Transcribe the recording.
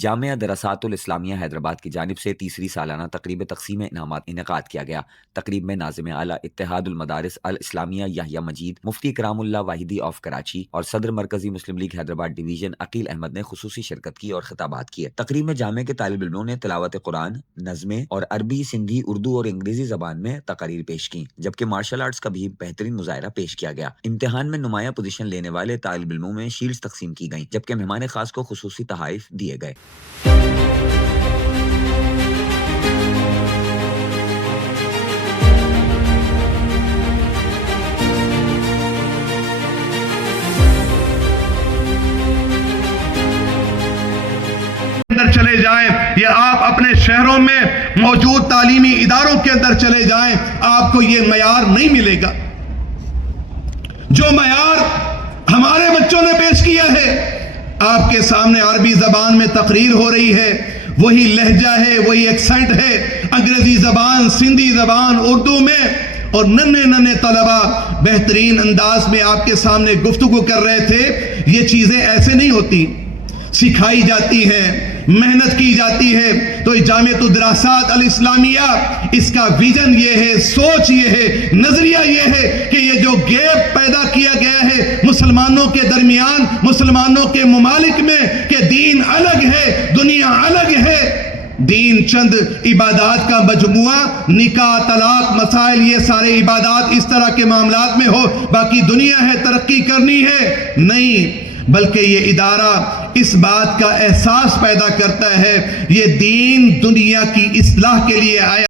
जामिया दरसातुल इस्लामिया हैदराबाद की जानिब से तीसरी सालाना तकरीब तकसीम इनामात इनेकाद किया गया। तकरीब में नाज़िम आला इत्तेहादुल मदारिस अल इस्लामिया याहिया मजीद, मुफ्ती करामुल्लाह वाहिदी ऑफ कराची और सदर मरकजी मुस्लिम लीग हैदराबाद डिवीजन अकील अहमद ने खुसूसी शिरकत की और खिताबात किए। तकरीब में जामे के तालिब इल्मों ने तिलावत कुरान, नज़में और अरबी, सिंधी, उर्दू और अंग्रेजी जबान में तकारीर पेश की, जबकि मार्शल आर्ट्स का भी बेहतरीन मुजाहरा पेश किया गया। इम्तिहान में नुमाया पोजीशन लेने वाले तालिब इल्मों में शील्ड्स तकसीम की गई, जबकि मेहमान खास को खुसूसी तहाइफ दिए गए। अंदर चले जाएं या आप अपने शहरों में मौजूद तालीमी इदारों के अंदर चले जाएं, आपको ये मयार नहीं मिलेगा जो मयार हमारे बच्चों ने पेश किया है। आपके सामने अरबी जबान में तकरीर हो रही है, वही लहजा है, वही एक्सेंट है, अंग्रेजी जबान, सिंधी जबान, उर्दू में, और नन्हे नन्हे तलबा बेहतरीन अंदाज में आपके सामने गुफ्तगू कर रहे थे। ये चीजें ऐसे नहीं होती, सिखाई जाती है, मेहनत की जाती है। तो जामिअतुद दरासात अल इस्लामिया, इसका विजन ये है, सोच ये है, नजरिया ये है कि ये जो गैप पैदा किया गया है मुसलमानों के दरमियान, मुसलमानों के ममालिक में, कि दीन अलग है, दुनिया अलग है। दीन चंद इबादात का मजमुआ, निकाह, तलाक, मसाइल, ये सारे इबादात इस तरह के मामलात में हो, बाकी दुनिया है, तरक्की करनी है, नहीं, बल्कि ये इदारा इस बात का एहसास पैदा करता है ये दीन दुनिया की इस्लाह के लिए आया।